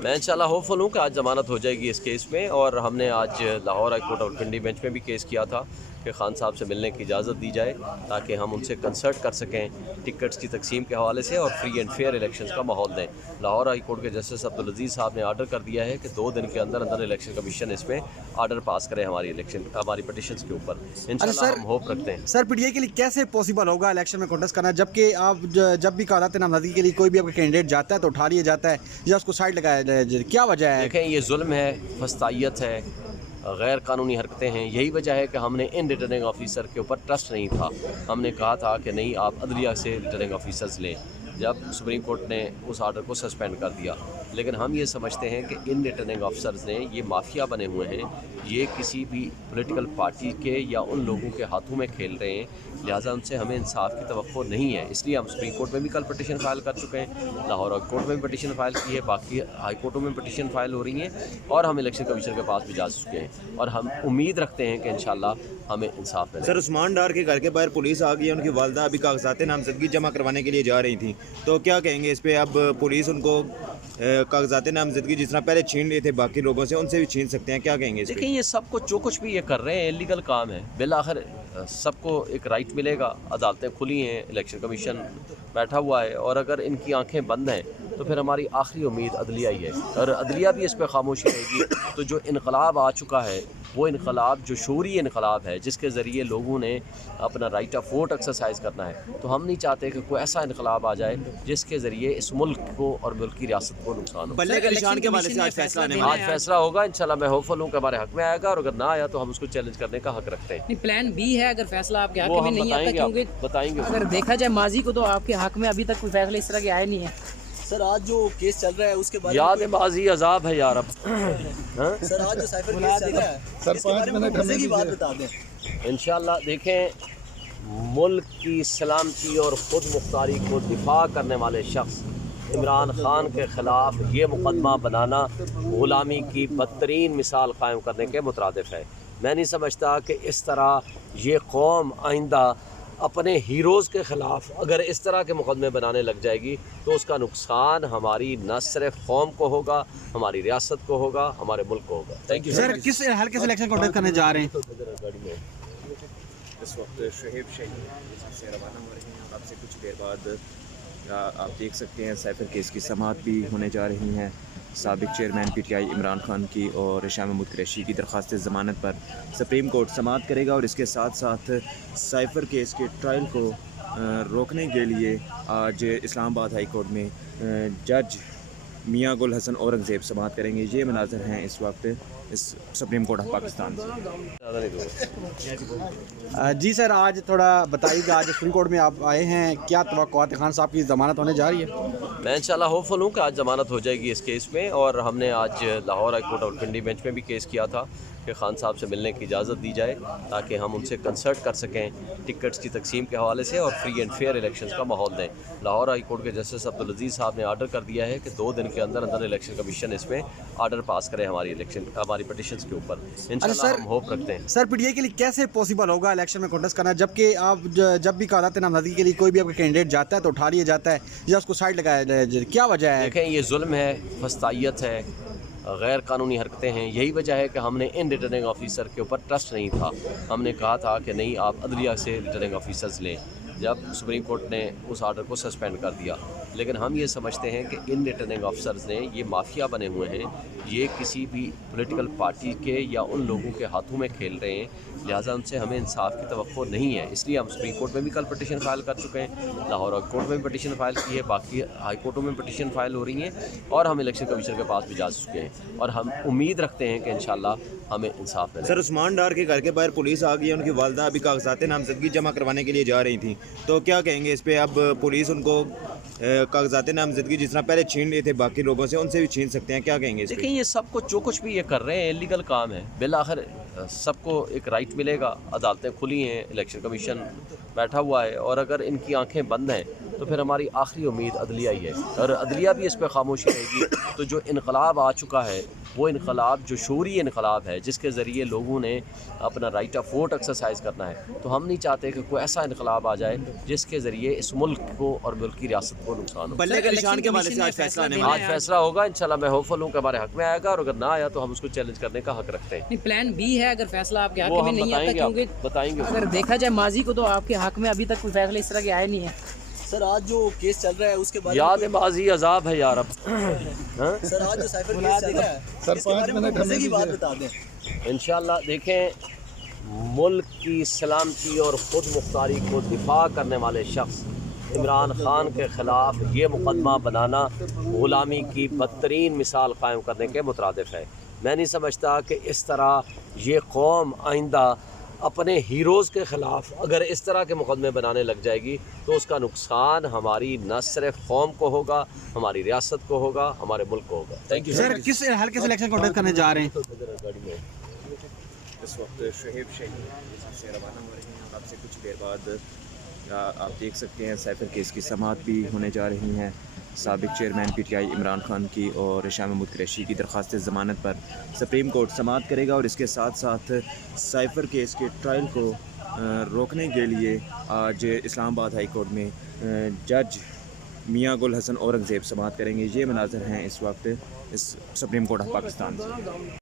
मैं इंशाल्लाह होपफुल हूँ कि आज ज़मानत हो जाएगी इस केस में। और हमने आज लाहौर हाई कोर्ट और पिंडी बेंच में भी केस किया था कि खान साहब से मिलने की इजाज़त दी जाए ताकि हम उनसे कंसल्ट कर सकें टिकट्स की तकसीम के हवाले से और फ्री एंड फेयर इलेक्शंस का माहौल दें। लाहौर हाई कोर्ट के जस्टिस अब्दुल अजीज़ साहब ने आर्डर कर दिया है कि 2 दिन के अंदर अंदर इलेक्शन कमीशन इसमें आर्डर पास करे हमारी पटिशन्स के ऊपर। इंशाल्लाह हम होप रखते हैं। सर पीटीआई के लिए कैसे पॉसिबल होगा इलेक्शन में कॉन्टेस्ट करना, जबकि आप जब भी कागजात नामजदगी के लिए कोई भी आपका कैंडिडेट जाता है तो उठा लिया जाता है या उसको साइड लगाया जाए, क्या वजह है? देखें, ये जुल्म है, फस्तायत है, गैर कानूनी हरकतें हैं। यही वजह है कि हमने इन रिटर्निंग ऑफिसर के ऊपर ट्रस्ट नहीं था। हमने कहा था कि नहीं, आप अदलिया से रिटर्निंग ऑफिसर्स लें, जब सुप्रीम कोर्ट ने उस आर्डर को सस्पेंड कर दिया। लेकिन हम ये समझते हैं कि इन रिटर्निंग ऑफिसर्स ने ये माफिया बने हुए हैं, ये किसी भी पॉलिटिकल पार्टी के या उन लोगों के हाथों में खेल रहे हैं, लिहाजा उनसे हमें इंसाफ की तवक्को नहीं है। इसलिए हम सुप्रीम कोर्ट में भी कल पटिशन फाइल कर चुके हैं, लाहौर हाई कोर्ट में भी पटिशन फाइल की है, बाकी हाई कोर्टों में पटिशन फाइल हो रही हैं और हम इलेक्शन कमीशन के पास भी जा चुके हैं और हम उम्मीद रखते हैं कि इंशाल्लाह हमें इंसाफ मिले। सर, उस्मान डार के घर के बाहर पुलिस आ गई है, उनकी वालदा अभी कागजात नामजदगी जमा करवाने के लिए जा रही थी, तो क्या कहेंगे इस पे? अब पुलिस उनको कागजात नामजदगी जिस तरह पहले छीन लिए थे बाकी लोगों से, उनसे भी छीन सकते हैं, क्या कहेंगे इस पे? देखिए, ये सब कुछ जो कुछ भी ये कर रहे हैं इलीगल काम है। बिल आखिर सबको एक राइट मिलेगा, अदालतें खुली हैं, इलेक्शन कमीशन बैठा हुआ है और अगर इनकी आंखें बंद हैं तो फिर हमारी आखिरी उम्मीद अदलिया ही है और अदलिया भी इस पर खामोशी रहेगी। तो जो इनकलाब आ चुका है वो इनकलाब जो शूरी इनकलाब है जिसके ज़रिए लोगों ने अपना राइट ऑफ वोट एक्सरसाइज करना है, तो हम नहीं चाहते कि कोई ऐसा इनकलाब आ जाए जिसके ज़रिए इस मुल्क को और मुल्क की रियासत को नुकसान हो। बल्ले के निशान के हवाले से आज फैसला आने वाला आज फैसला होगा इंशाल्लाह। मैं होपफुल हूँ कि हमारे हक में आएगा और अगर ना आया तो हम उसको चैलेंज करने का हक रखते हैं। प्लान बी है अगर फैसला आपके हक वो में हम नहीं आता, क्योंकि बताएंगे। अगर देखा जाए माजी को तो आपके हक में अभी तक कोई फैसला इस तरह के आए नहीं है। सर आज जो केस चल रहा है उसके बारे याद है माजी अजाब है यार। अब सर आज जो साइफर केस चल रहा है इसके बारे में मजे की बात बता दें। इंशाल्लाह देखें, मुल्क की सलामती और ख़ुद मुख्तारी को दिफा करने वाले शख्स इमरान खान के ख़िलाफ़ ये मुकदमा बनाना ग़ुलामी की बदतरीन मिसाल कायम करने के मुतरादिफ है। मैं नहीं समझता कि इस तरह ये कौम आइंदा अपने हीरोज़ के ख़िलाफ़ अगर इस तरह के मुकदमे बनाने लग जाएगी तो उसका नुकसान हमारी न सिर्फ कौम को होगा, हमारी रियासत को होगा, हमारे मुल्क को होगा। थैंक यू सर किस हल्के से इलेक्शन कॉन्टेस्ट करने जा रहे हैं? इस वक्त शहीब से रवाना हो रहे हैं और आपसे कुछ देर बाद आप देख सकते हैं साइफर केस की समाअत भी होने जा रही हैं। साबिक चेयरमैन पीटीआई इमरान खान की और शाह महमूद कुरैशी की दरख्वास्त ज़मानत पर सुप्रीम कोर्ट समाअत करेगा और इसके साथ साथ साइफर केस के ट्रायल को रोकने के लिए आज इस्लामाबाद हाई कोर्ट में जज मियां गुल हसन औरंगज़ेब समाअत करेंगे। ये मनाज़र हैं इस वक्त इस सुप्रीम कोर्ट ऑफ पाकिस्तान से। जी सर, आज थोड़ा बताइएगा, आज सुप्रीम कोर्ट में आप आए हैं, क्या तवक्कुआत खान साहब की ज़मानत होने जा रही है? मैं इंशाल्लाह होपफुल हूँ कि आज ज़मानत हो जाएगी इस केस में और हमने आज लाहौर हाई कोर्ट और पिंडी बेंच में भी केस किया था कि खान साहब से मिलने की इजाज़त दी जाए ताकि हम उनसे कंसल्ट कर सकें टिकट्स की तकसीम के हवाले से और फ्री एंड फेयर इलेक्शंस का माहौल दें। लाहौर हाई कोर्ट के जस्टिस अब्दुल अजीज़ साहब ने आर्डर कर दिया है कि 2 दिन के अंदर अंदर इलेक्शन कमीशन इसमें आर्डर पास करे हमारी पटिशन्स के ऊपर। इंशाल्लाह हम होप रखते हैं। सर पीटीआई के लिए कैसे पॉसिबल होगा इलेक्शन में कॉन्टेस्ट करना, जबकि आप जब भी कागजात नामजदगी के लिए कोई भी आपका कैंडिडेट जाता है तो उठा लिया जाता है या उसको साइड लगाया जाए, क्या वजह है? देखें, ये जुल्म है, फस्तायत है, गैर कानूनी हरकतें हैं। यही वजह है कि हमने इन रिटर्निंग ऑफिसर के ऊपर ट्रस्ट नहीं था। हमने कहा था कि नहीं, आप अदलिया से रिटर्निंग ऑफिसर्स लें, जब सुप्रीम कोर्ट ने उस आर्डर को सस्पेंड कर दिया। लेकिन हम ये समझते हैं कि इन रिटर्निंग ऑफिसर्स ने ये माफिया बने हुए हैं, ये किसी भी पॉलिटिकल पार्टी के या उन लोगों के हाथों में खेल रहे हैं, लिहाजा उनसे हमें इंसाफ की तवक्को नहीं है। इसलिए हम सुप्रीम कोर्ट में भी कल पटिशन फाइल कर चुके हैं, लाहौर हाई कोर्ट में भी पटिशन फाइल की है, बाकी हाई कोर्टों में पटिशन फाइल हो रही हैं और हम इलेक्शन कमीशन के पास भी जा चुके हैं और हम उम्मीद रखते हैं कि इंशाल्लाह हमें इंसाफ मिले। सर, उस्मान डार के घर के बाहर पुलिस आ गई है, उनकी वालदा अभी कागजात नामजदगी जमा करवाने के लिए जा रही थी, तो क्या कहेंगे इस पे? अब पुलिस उनको कागजात नामजदगी जिस तरह पहले छीन लिए थे बाकी लोगों से, उनसे भी छीन सकते हैं, क्या कहेंगे इस पे? देखिए, ये सब कुछ जो कुछ भी ये कर रहे हैं इलीगल काम है। बिल आखिर सबको एक राइट मिलेगा, अदालतें खुली हैं, इलेक्शन कमीशन बैठा हुआ है और अगर इनकी आंखें बंद हैं تو پھر ہماری آخری امید عدلیہ ہی ہے، اور عدلیہ بھی اس پہ خاموشی رہے گی تو جو انقلاب آ چکا ہے وہ انقلاب جو شعوری انقلاب ہے جس کے ذریعے لوگوں نے اپنا رائٹ آف ووٹ ایکسرسائز کرنا ہے، تو ہم نہیں چاہتے کہ کوئی ایسا انقلاب آ جائے جس کے ذریعے اس ملک کو اور ملک کی ریاست کو نقصان ہو۔ بلے کے نشان کے حوالے سے آج فیصلہ آنے والا آج فیصلہ ہوگا انشاءاللہ، میں ہوپفل ہوں کہ ہمارے حق میں آئے گا، اور اگر نہ آیا تو ہم اس کو چیلنج کرنے کا حق رکھتے ہیں۔ نہیں، پلان بی ہے اگر فیصلہ آپ کے حق وہ میں ہم نہیں آتا، کیونکہ بتائیں گے اگر دیکھا جائے ماضی کو تو آپ کے حق میں ابھی تک کوئی فیصلہ اس طرح کے آئے نہیں ہے۔ سر آج جو کیس چل رہا ہے اس کے بارے یاد ماضی عذاب ہے یار اب۔ سر آج جو سائفر کیس چل رہا ہے اس کے بارے میں مزے کی بات بتا دیں۔ انشاءاللہ دیکھیں، ملک کی سلامتی اور خود مختاری کو دفاع کرنے والے شخص عمران خان کے خلاف یہ مقدمہ بنانا غلامی کی بدترین مثال قائم کرنے کے مترادف ہے۔ میں نہیں سمجھتا کہ اس طرح یہ قوم آئندہ اپنے ہیروز کے خلاف اگر اس طرح کے مقدمے بنانے لگ جائے گی تو اس کا نقصان ہماری نہ صرف قوم کو ہوگا، ہماری ریاست کو ہوگا، ہمارے ملک کو ہوگا۔ تھینک یو سر کس حلقے سے الیکشن کنڈکٹ کرنے جا رہے ہیں؟ اس وقت شہیب شہید سے روانہ ہو رہے ہیں، اور اب سے کچھ دیر بعد آپ دیکھ سکتے ہیں سائفر کیس کی سماعت بھی ہونے جا رہی ہیں۔ سابق chairman P T I Imran Khan کی اور شاہ محمود قریشی کی درخواست ضمانت پر سپریم کورٹ سماعت کرے گا، اور اس کے ساتھ ساتھ سائفر کیس کے ٹرائل کو روکنے کے لیے آج اسلام آباد ہائی کورٹ میں جج میاں گل حسن اورنگزیب سماعت کریں گے۔ یہ مناظر ہیں اس وقت اس سپریم کورٹ آف پاکستان سے۔